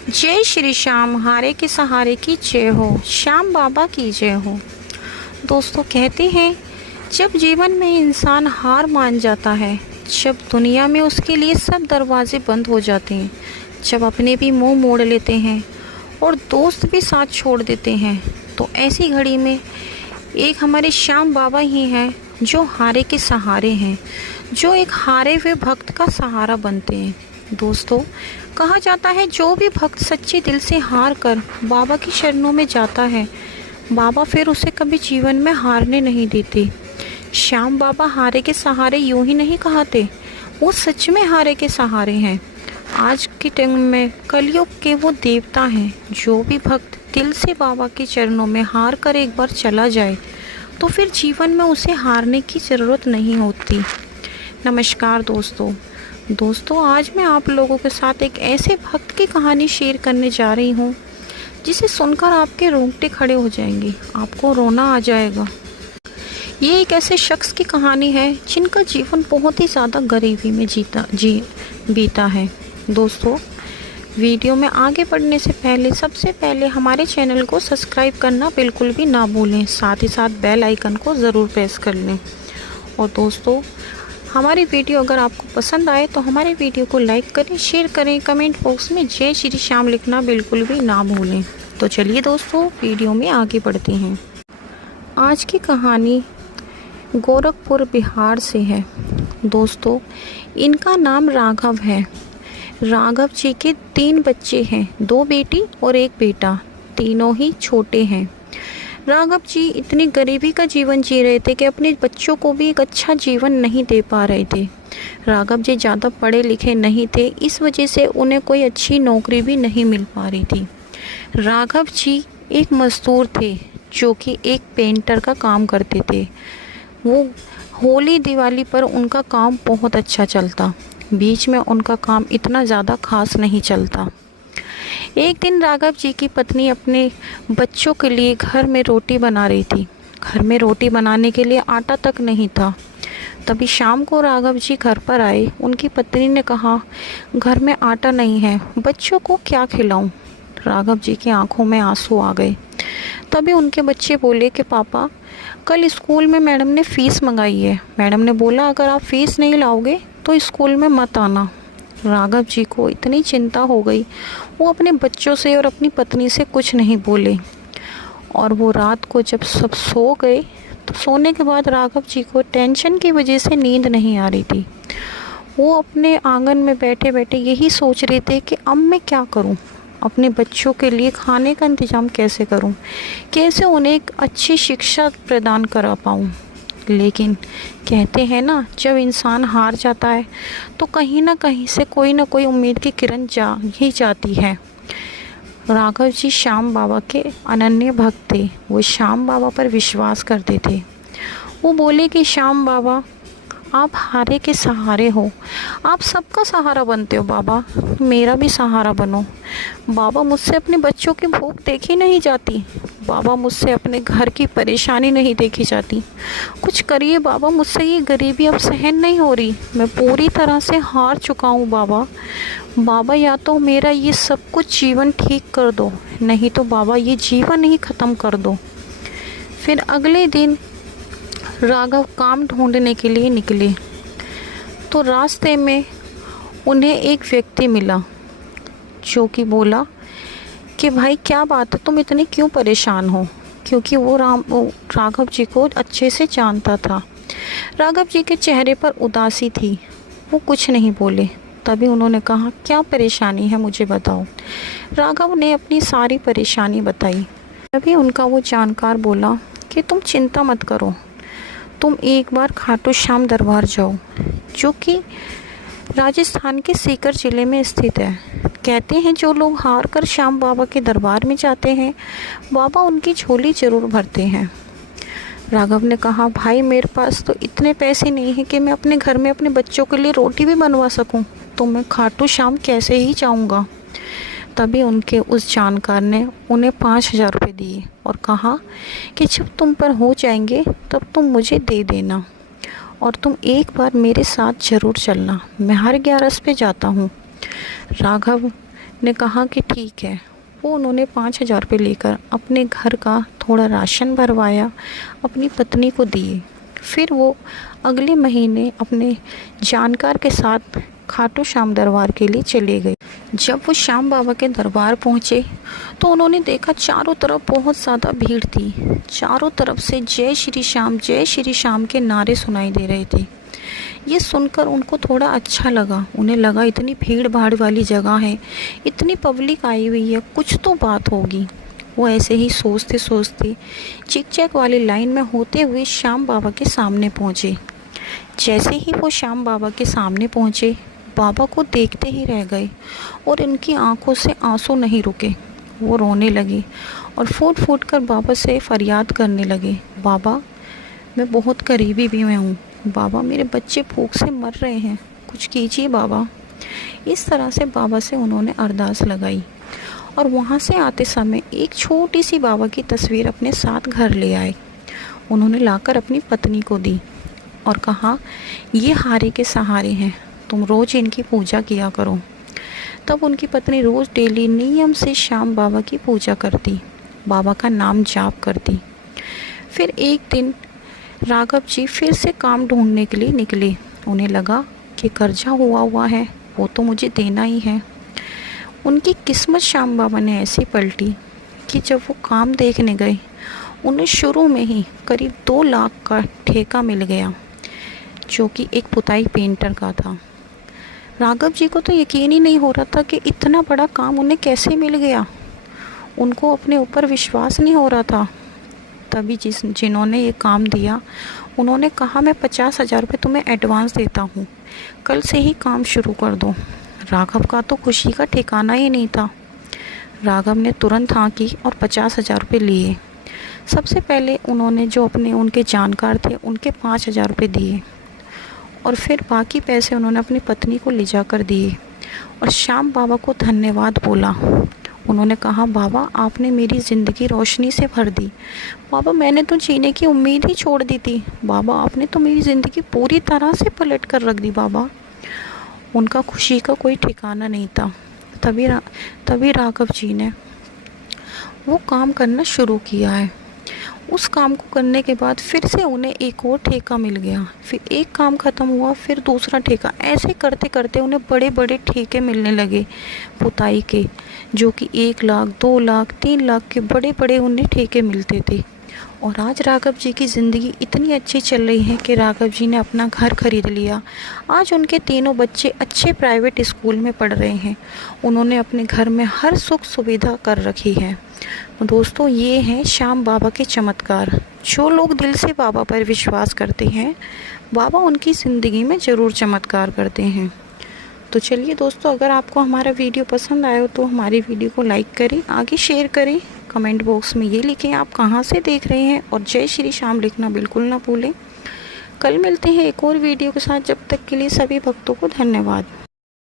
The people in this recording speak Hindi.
जय श्री श्याम, हारे के सहारे की जय हो, श्याम बाबा की जय हो। दोस्तों, कहते हैं जब जीवन में इंसान हार मान जाता है, जब दुनिया में उसके लिए सब दरवाजे बंद हो जाते हैं, जब अपने भी मुंह मोड़ लेते हैं और दोस्त भी साथ छोड़ देते हैं, तो ऐसी घड़ी में एक हमारे श्याम बाबा ही हैं जो हारे के सहारे हैं, जो एक हारे हुए भक्त का सहारा बनते हैं। दोस्तों, कहा जाता है जो भी भक्त सच्चे दिल से हार कर बाबा की शरणों में जाता है, बाबा फिर उसे कभी जीवन में हारने नहीं देते। श्याम बाबा हारे के सहारे यूं ही नहीं कहते, वो सच में हारे के सहारे हैं। आज के टाइम में कलयुग के वो देवता हैं। जो भी भक्त दिल से बाबा के चरणों में हार कर एक बार चला जाए तो फिर जीवन में उसे हारने की ज़रूरत नहीं होती। नमस्कार दोस्तों, आज मैं आप लोगों के साथ एक ऐसे भक्त की कहानी शेयर करने जा रही हूँ जिसे सुनकर आपके रोंगटे खड़े हो जाएंगे, आपको रोना आ जाएगा। ये एक ऐसे शख्स की कहानी है जिनका जीवन बहुत ही ज़्यादा गरीबी में बीता है। दोस्तों, वीडियो में आगे बढ़ने से पहले सबसे पहले हमारे चैनल को सब्सक्राइब करना बिल्कुल भी ना भूलें, साथ ही साथ बेल आइकन को ज़रूर प्रेस कर लें। और दोस्तों, हमारी वीडियो अगर आपको पसंद आए तो हमारे वीडियो को लाइक करें, शेयर करें, कमेंट बॉक्स में जय श्री श्याम लिखना बिल्कुल भी ना भूलें। तो चलिए दोस्तों, वीडियो में आगे बढ़ते हैं। आज की कहानी गोरखपुर बिहार से है। दोस्तों, इनका नाम राघव है। राघव जी के 3 बच्चे हैं, 2 बेटी और 1 बेटा, तीनों ही छोटे हैं। राघव जी इतनी गरीबी का जीवन जी रहे थे कि अपने बच्चों को भी एक अच्छा जीवन नहीं दे पा रहे थे। राघव जी ज़्यादा पढ़े लिखे नहीं थे, इस वजह से उन्हें कोई अच्छी नौकरी भी नहीं मिल पा रही थी। राघव जी एक मजदूर थे जो कि एक पेंटर का काम करते थे। वो होली दिवाली पर उनका काम बहुत अच्छा चलता, बीच में उनका काम इतना ज़्यादा खास नहीं चलता। एक दिन राघव जी की पत्नी अपने बच्चों के लिए घर में रोटी बना रही थी। घर में रोटी बनाने के लिए आटा तक नहीं था। तभी शाम को राघव जी घर पर आए। उनकी पत्नी ने कहा, घर में आटा नहीं है, बच्चों को क्या खिलाऊं? राघव जी की आंखों में आंसू आ गए। तभी उनके बच्चे बोले कि पापा, कल स्कूल में मैडम ने फ़ीस मंगाई है। मैडम ने बोला अगर आप फ़ीस नहीं लाओगे तो स्कूल में मत आना। राघव जी को इतनी चिंता हो गई, वो अपने बच्चों से और अपनी पत्नी से कुछ नहीं बोले। और वो रात को जब सब सो गए तो सोने के बाद राघव जी को टेंशन की वजह से नींद नहीं आ रही थी। वो अपने आंगन में बैठे बैठे यही सोच रहे थे कि अब मैं क्या करूं, अपने बच्चों के लिए खाने का इंतज़ाम कैसे करूं, कैसे उन्हें एक अच्छी शिक्षा प्रदान करा पाऊं। लेकिन कहते हैं ना, जब इंसान हार जाता है तो कहीं ना कहीं से कोई ना कोई उम्मीद की किरण जा ही जाती है। राघव जी श्याम बाबा के अनन्य भक्त थे। वो श्याम बाबा पर विश्वास करते थे। वो बोले कि श्याम बाबा, आप हारे के सहारे हो, आप सबका सहारा बनते हो बाबा, मेरा भी सहारा बनो। बाबा, मुझसे अपने बच्चों की भूख देखी नहीं जाती। बाबा, मुझसे अपने घर की परेशानी नहीं देखी जाती। कुछ करिए बाबा, मुझसे ये गरीबी अब सहन नहीं हो रही। मैं पूरी तरह से हार चुका हूँ बाबा। बाबा, या तो मेरा ये सब कुछ जीवन ठीक कर दो, नहीं तो बाबा ये जीवन ही ख़त्म कर दो। फिर अगले दिन राघव काम ढूंढने के लिए निकले तो रास्ते में उन्हें एक व्यक्ति मिला जो कि बोला कि भाई क्या बात है, तुम इतने क्यों परेशान हो? क्योंकि वो राघव जी को अच्छे से जानता था। राघव जी के चेहरे पर उदासी थी, वो कुछ नहीं बोले। तभी उन्होंने कहा, क्या परेशानी है मुझे बताओ। राघव ने अपनी सारी परेशानी बताई। तभी उनका वो जानकार बोला कि तुम चिंता मत करो, तुम एक बार खाटू श्याम दरबार जाओ, जो कि राजस्थान के सीकर ज़िले में स्थित है। कहते हैं जो लोग हार कर श्याम बाबा के दरबार में जाते हैं, बाबा उनकी झोली ज़रूर भरते हैं। राघव ने कहा, भाई मेरे पास तो इतने पैसे नहीं हैं कि मैं अपने घर में अपने बच्चों के लिए रोटी भी बनवा सकूं, तो मैं खाटू श्याम कैसे ही जाऊंगा। तभी उनके उस जानकार ने उन्हें 5,000 रुपये दिए और कहा कि जब तुम पर हो जाएंगे तब तुम मुझे दे देना, और तुम एक बार मेरे साथ ज़रूर चलना, मैं हर 11 पे जाता हूँ। राघव ने कहा कि ठीक है। वो उन्होंने 5,000 रुपये लेकर अपने घर का थोड़ा राशन भरवाया, अपनी पत्नी को दिए। फिर वो अगले महीने अपने जानकार के साथ खाटू श्याम दरबार के लिए चले गए। जब वो श्याम बाबा के दरबार पहुँचे तो उन्होंने देखा चारों तरफ बहुत ज़्यादा भीड़ थी। चारों तरफ से जय श्री श्याम के नारे सुनाई दे रहे थे। ये सुनकर उनको थोड़ा अच्छा लगा। उन्हें लगा इतनी भीड़ भाड़ वाली जगह है, इतनी पब्लिक आई हुई है, कुछ तो बात होगी। वो ऐसे ही सोचते सोचते चिक चैक वाली लाइन में होते हुए श्याम बाबा के सामने पहुँचे। जैसे ही वो श्याम बाबा के सामने पहुँचे, बाबा को देखते ही रह गए और इनकी आंखों से आंसू नहीं रुके। वो रोने लगे और फूट फूट कर बाबा से फरियाद करने लगे, बाबा मैं बहुत गरीबी भी में हूँ, बाबा मेरे बच्चे भूख से मर रहे हैं, कुछ कीजिए बाबा। इस तरह से बाबा से उन्होंने अरदास लगाई और वहाँ से आते समय एक छोटी सी बाबा की तस्वीर अपने साथ घर ले आए। उन्होंने लाकर अपनी पत्नी को दी और कहा, ये हारे के सहारे हैं, तुम रोज़ इनकी पूजा किया करो। तब उनकी पत्नी रोज़ डेली नियम से श्याम बाबा की पूजा करती, बाबा का नाम जाप करती। फिर एक दिन राघव जी फिर से काम ढूंढने के लिए निकले। उन्हें लगा कि कर्जा हुआ है, वो तो मुझे देना ही है। उनकी किस्मत श्याम बाबा ने ऐसी पलटी कि जब वो काम देखने गए, उन्हें शुरू में ही करीब 2 लाख का ठेका मिल गया, जो कि एक पुताई पेंटर का था। राघव जी को तो यकीन ही नहीं हो रहा था कि इतना बड़ा काम उन्हें कैसे मिल गया। उनको अपने ऊपर विश्वास नहीं हो रहा था। तभी जिन्होंने ये काम दिया, उन्होंने कहा, मैं 50,000 रुपये तुम्हें एडवांस देता हूँ, कल से ही काम शुरू कर दो। राघव का तो खुशी का ठिकाना ही नहीं था। राघव ने तुरंत हाँ की और 50,000 रुपये लिए। सबसे पहले उन्होंने जो उनके जानकार थे उनके 5,000 रुपये दिए और फिर बाकी पैसे उन्होंने अपनी पत्नी को ले जाकर दिए और श्याम बाबा को धन्यवाद बोला। उन्होंने कहा, बाबा आपने मेरी ज़िंदगी रोशनी से भर दी। बाबा मैंने तो जीने की उम्मीद ही छोड़ दी थी। बाबा आपने तो मेरी ज़िंदगी पूरी तरह से पलट कर रख दी। बाबा उनका खुशी का कोई ठिकाना नहीं था। तभी राघव जी ने वो काम करना शुरू किया है। उस काम को करने के बाद फिर से उन्हें एक और ठेका मिल गया। फिर एक काम ख़त्म हुआ, फिर दूसरा ठेका। ऐसे करते करते उन्हें बड़े बड़े ठेके मिलने लगे पुताई के, जो कि 1 लाख, 2 लाख, 3 लाख के बड़े बड़े उन्हें ठेके मिलते थे। और आज राघव जी की ज़िंदगी इतनी अच्छी चल रही है कि राघव जी ने अपना घर खरीद लिया। आज उनके तीनों बच्चे अच्छे प्राइवेट स्कूल में पढ़ रहे हैं। उन्होंने अपने घर में हर सुख सुविधा कर रखी है। दोस्तों, ये हैं श्याम बाबा के चमत्कार। जो लोग दिल से बाबा पर विश्वास करते हैं, बाबा उनकी ज़िंदगी में ज़रूर चमत्कार करते हैं। तो चलिए दोस्तों, अगर आपको हमारा वीडियो पसंद आया हो तो हमारी वीडियो को लाइक करें, आगे शेयर करें, कमेंट बॉक्स में ये लिखें आप कहाँ से देख रहे हैं और जय श्री श्याम लिखना बिल्कुल ना भूलें। कल मिलते हैं एक और वीडियो के साथ। जब तक के लिए सभी भक्तों को धन्यवाद।